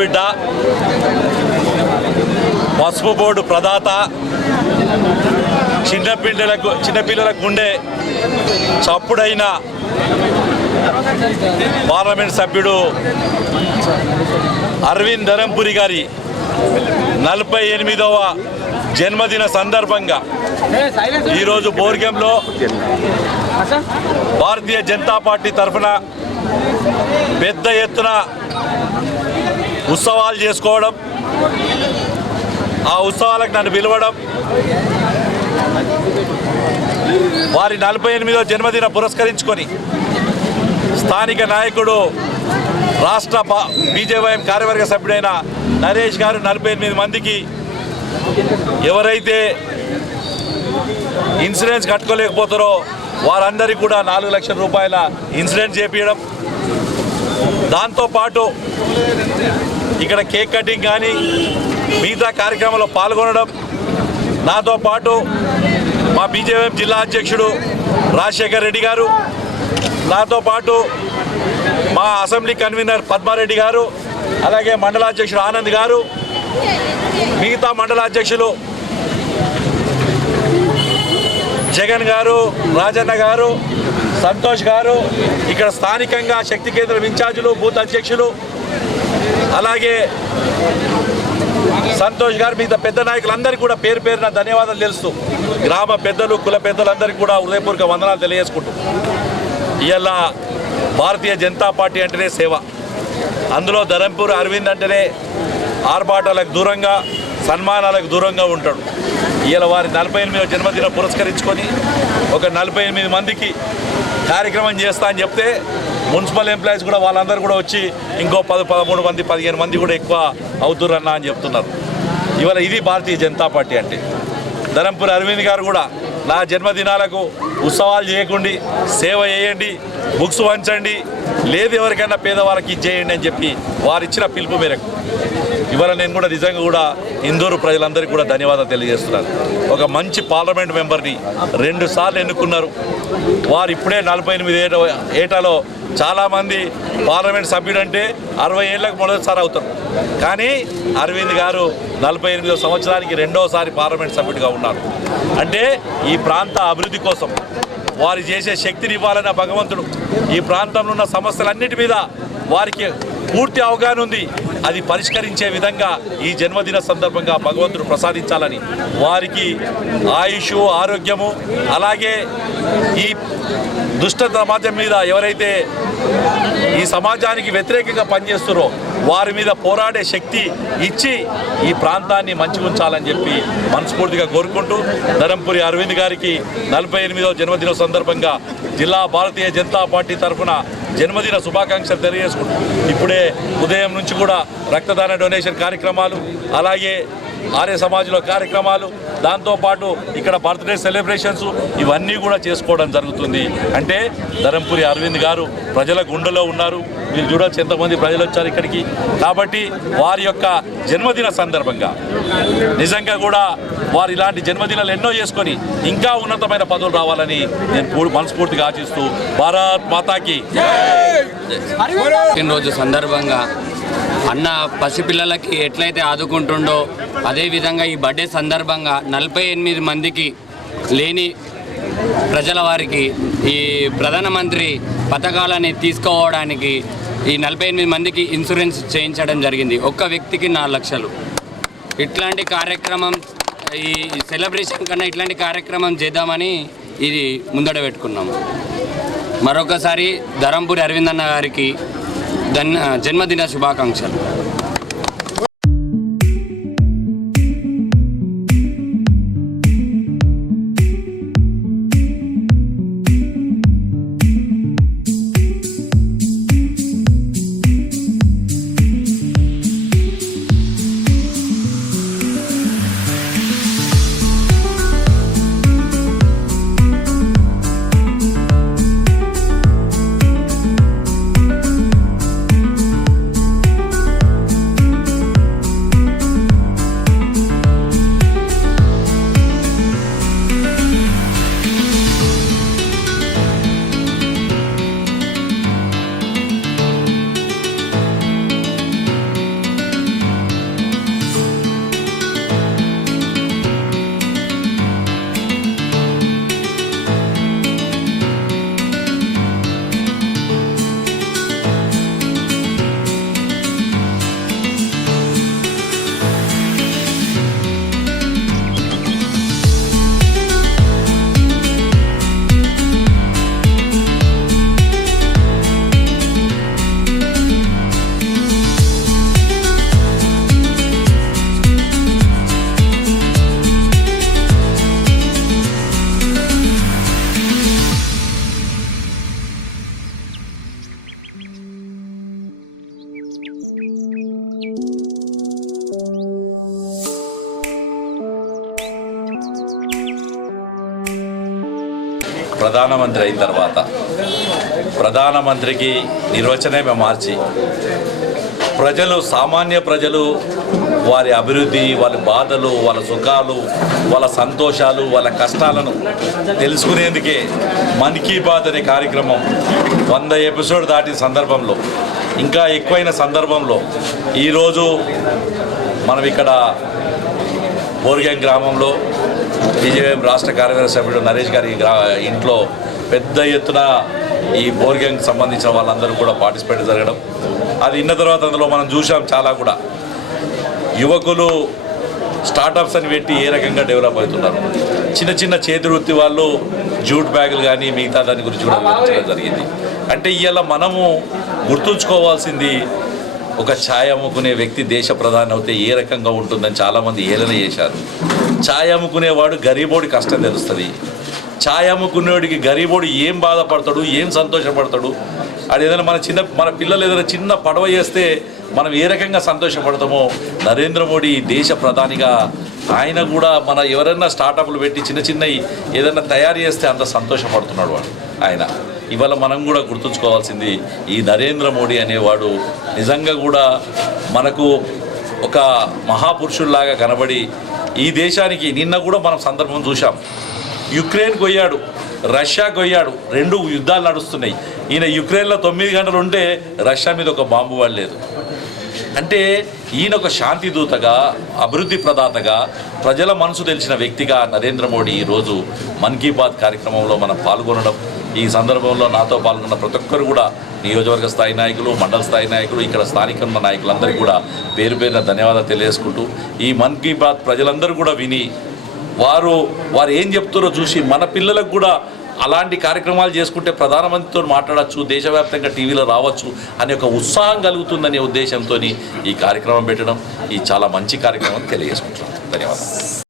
బిడ్డ. పసుపు బోర్డు ప్రదాత. చిన్నపిల్లలకు చిన్నపిల్లలకు ఉండే చప్పుడైన పార్లమెంట్ సభ్యుడు అరవింద్ ధరంపురి గారి నలభై ఎనిమిదవ జన్మదిన సందర్భంగా ఈరోజు బోర్గంలో భారతీయ జనతా పార్టీ తరఫున పెద్ద ఎత్తున ఉత్సవాలు చేసుకోవడం ఆ ఉత్సవాలకు నన్ను పిలవడం వారి నలభై ఎనిమిదో జన్మదిన పురస్కరించుకొని స్థానిక నాయకుడు రాష్ట్ర బీజేవైఎం కార్యవర్గ సభ్యుడైన నరేష్ గారు నలభై ఎనిమిది మందికి ఎవరైతే ఇన్సూరెన్స్ కట్టుకోలేకపోతారో వారందరికీ కూడా నాలుగు లక్షల రూపాయల ఇన్సూరెన్స్ చేపించడం దాంతోపాటు ఇక్కడ కేక్ కటింగ్ కానీ మిగతా కార్యక్రమంలో పాల్గొనడం. నాతో పాటు మా బీజేపీ జిల్లా అధ్యక్షుడు రాజశేఖర్ రెడ్డి గారు నాతో పాటు మా అసెంబ్లీ కన్వీనర్ పద్మారెడ్డి గారు అలాగే మండలాధ్యక్షుడు ఆనంద్ గారు మిగతా మండలాధ్యక్షులు జగన్ గారు రాజన్న గారు సంతోష్ గారు ఇక్కడ స్థానికంగా శక్తి కేంద్రం ఇన్ఛార్జీలు బూత్ అధ్యక్షులు అలాగే సంతోష్ గారు మిగతా పెద్ద నాయకులందరికీ కూడా పేరు పేరున ధన్యవాదాలు తెలుస్తూ గ్రామ పెద్దలు కుల పెద్దలందరికీ కూడా హృదయపూర్వక వందనాలు తెలియజేసుకుంటూ ఇవాళ భారతీయ జనతా పార్టీ అంటేనే సేవ. అందులో ధరంపూర్ అరవింద్ అంటేనే ఆర్భాటాలకు దూరంగా సన్మానాలకు దూరంగా ఉంటాడు. ఇవాళ వారి నలభై ఎనిమిదో జన్మదినం పురస్కరించుకొని ఒక నలభై ఎనిమిది మందికి కార్యక్రమం చేస్తా అని చెప్తే మున్సిపల్ ఎంప్లాయీస్ కూడా వాళ్ళందరూ కూడా వచ్చి ఇంకో పది పదమూడు మంది పదిహేను మంది కూడా ఎక్కువ అవుతురన్నా అని చెప్తున్నారు. ఇవాళ ఇది భారతీయ జనతా పార్టీ అంటే. ధరంపూర్ అరవింద్ గారు కూడా నా జన్మదినాలకు ఉత్సవాలు చేయకండి సేవ చేయండి బుక్స్ వంచండి లేదు ఎవరికైనా పేదవాళ్ళకి ఇచ్చేయండి అని చెప్పి వారిచ్చిన పిలుపు మేరకు. ఇవాళ నేను కూడా నిజంగా కూడా ఇందూరు ప్రజలందరికీ కూడా ధన్యవాదాలు తెలియజేస్తున్నాను. ఒక మంచి పార్లమెంట్ మెంబర్ని రెండు సార్లు ఎన్నుకున్నారు. వారు ఇప్పుడే నలభై ఎనిమిది ఏట ఏటాలో చాలామంది పార్లమెంట్ సభ్యుడు అంటే అరవై ఏళ్ళకు మొదటిసారి అవుతారు. కానీ అరవింద్ గారు నలభై ఎనిమిదో సంవత్సరానికి రెండోసారి పార్లమెంట్ సభ్యుడిగా ఉన్నారు. అంటే ఈ ప్రాంత అభివృద్ధి కోసం వారు చేసే శక్తిని ఇవ్వాలన్న భగవంతుడు ఈ ప్రాంతంలో ఉన్న సమస్యలన్నిటి మీద వారికి పూర్తి అవగాహన ఉంది. అది పరిష్కరించే విధంగా ఈ జన్మదిన సందర్భంగా భగవంతుడు ప్రసాదించాలని వారికి ఆయుష్ ఆరోగ్యము అలాగే ఈ దుష్ట సమాజం మీద ఎవరైతే ఈ సమాజానికి వ్యతిరేకంగా పనిచేస్తున్నారో. వారి మీద పోరాడే శక్తి ఇచ్చి ఈ ప్రాంతాన్ని మంచి ఉంచాలని చెప్పి మనస్ఫూర్తిగా కోరుకుంటూ ధరంపురి అరవింద్ గారికి నలభై ఎనిమిదవ జన్మదిన సందర్భంగా జిల్లా భారతీయ జనతా పార్టీ తరఫున జన్మదిన శుభాకాంక్షలు తెలియజేసుకుంటూ ఇప్పుడే ఉదయం నుంచి కూడా రక్తదాన డొనేషన్ కార్యక్రమాలు అలాగే ఆర్య సమాజ్లో కార్యక్రమాలు దాంతోపాటు ఇక్కడ బర్త్డే సెలబ్రేషన్స్ ఇవన్నీ కూడా చేసుకోవడం జరుగుతుంది. అంటే ధరంపురి అరవింద్ గారు ప్రజల గుండెలో ఉన్నారు. మీరు చూడొచ్చు ఎంతమంది ప్రజలు వచ్చారు ఇక్కడికి. కాబట్టి వారి యొక్క జన్మదిన సందర్భంగా నిజంగా కూడా వారు ఇలాంటి జన్మదినాలు ఎన్నో చేసుకొని ఇంకా ఉన్నతమైన పదవులు రావాలని నేను మనస్ఫూర్తిగా ఆశిస్తూ భారత్ మాతాకి పుట్టినరోజు సందర్భంగా అన్న పసిపిల్లలకి ఎట్లయితే ఆదుకుంటుండో అదేవిధంగా ఈ బర్త్డే సందర్భంగా నలభై ఎనిమిది మందికి లేని ప్రజల వారికి ఈ ప్రధానమంత్రి పథకాలని తీసుకోవడానికి ఈ నలభై ఎనిమిది మందికి ఇన్సూరెన్స్ చేయించడం జరిగింది. ఒక్క వ్యక్తికి నాలుగు లక్షలు. ఇట్లాంటి కార్యక్రమం ఈ సెలబ్రేషన్ కన్నా ఇట్లాంటి కార్యక్రమం చేద్దామని ఇది ముందడ పెట్టుకున్నాము. మరొకసారి ధరంపూరి అరవిందన్న గారికి జన్మదిన శుభాకాంక్షలు. ప్రధానమంత్రి అయిన తర్వాత ప్రధానమంత్రికి నిర్వచనమే మార్చి ప్రజలు సామాన్య ప్రజలు వారి అభివృద్ధి వాళ్ళ బాధలు వాళ్ళ సుఖాలు వాళ్ళ సంతోషాలు వాళ్ళ కష్టాలను తెలుసుకునేందుకే మన్ కీ బాత్ అనే కార్యక్రమం వంద ఎపిసోడ్ దాటిన సందర్భంలో ఇంకా ఎక్కువైన సందర్భంలో ఈరోజు మనం ఇక్కడ బోర్గం గ్రామంలో బీజేపీ రాష్ట్ర కార్యదర్శి సభ్యుడు నరేష్ గారి ఇంట్లో పెద్ద ఎత్తున ఈ బోర్గ్యాంగ్కి సంబంధించిన వాళ్ళందరూ కూడా పార్టిసిపేట్ జరగడం. అది ఇన్న తర్వాత అందులో మనం చూసాం చాలా కూడా. యువకులు స్టార్టప్స్ అని పెట్టి ఏ రకంగా డెవలప్ అవుతున్నారు. చిన్న చిన్న చేతి వృత్తి వాళ్ళు జూట్ బ్యాగులు కానీ మిగతా దాని గురించి కూడా వివరించడం జరిగింది. అంటే ఇవాళ మనము గుర్తుంచుకోవాల్సింది ఒక ఛాయ్ అమ్ముకునే వ్యక్తి దేశ ప్రధాని అవుతే ఏ రకంగా ఉంటుందని చాలామంది ఏలన చేశారు. ఛాయ్ అమ్ముకునేవాడు గరీబోడి కష్టం తెలుస్తుంది. ఛాయ్ అమ్ముకునేవాడికి గరీబోడు ఏం బాధపడతాడు ఏం సంతోషపడతాడు? అది ఏదైనా మన చిన్న మన పిల్లలు ఏదైనా చిన్న పడవ చేస్తే మనం ఏ రకంగా సంతోషపడతామో నరేంద్ర మోడీ దేశ ప్రధానిగా ఆయన కూడా మన ఎవరైనా స్టార్టప్లు పెట్టి చిన్న చిన్నవి ఏదైనా తయారు చేస్తే అంత సంతోషపడుతున్నాడు వాడు ఆయన. ఇవాళ మనం కూడా గుర్తుంచుకోవాల్సింది ఈ నరేంద్ర మోడీ అనేవాడు నిజంగా కూడా మనకు ఒక మహాపురుషుల్లాగా కనబడి ఈ దేశానికి నిన్న కూడా మనం సందర్భం చూసాం యుక్రెయిన్ కొయ్యాడు రష్యా కొయ్యాడు రెండు యుద్ధాలు నడుస్తున్నాయి. ఈయన యుక్రెయిన్లో తొమ్మిది గంటలు ఉంటే రష్యా మీద ఒక బాంబు పడలేదు. అంటే ఈయన ఒక శాంతి దూతగా అభివృద్ధి ప్రదాతగా ప్రజల మనసు తెలిసిన వ్యక్తిగా నరేంద్ర మోడీ ఈరోజు మన్ కీ బాత్ కార్యక్రమంలో మనం పాల్గొనడం ఈ సందర్భంలో నాతో పాల్గొన్న ప్రతి ఒక్కరు కూడా నియోజకవర్గ స్థాయి నాయకులు మండల స్థాయి నాయకులు ఇక్కడ స్థానిక నాయకులందరూ నాయకులందరికీ కూడా పేరు పేరున ధన్యవాదాలు తెలియజేసుకుంటూ ఈ మన్ కీ బాత్ ప్రజలందరూ కూడా విని వారు వారు ఏం చెప్తారో చూసి మన పిల్లలకు కూడా అలాంటి కార్యక్రమాలు చేసుకుంటే ప్రధానమంత్రితో మాట్లాడచ్చు దేశవ్యాప్తంగా టీవీలో రావచ్చు అనే ఒక ఉత్సాహం కలుగుతుందనే ఉద్దేశంతో ఈ కార్యక్రమం పెట్టడం ఈ చాలా మంచి కార్యక్రమం తెలియజేసుకుంటున్నాం. ధన్యవాదాలు.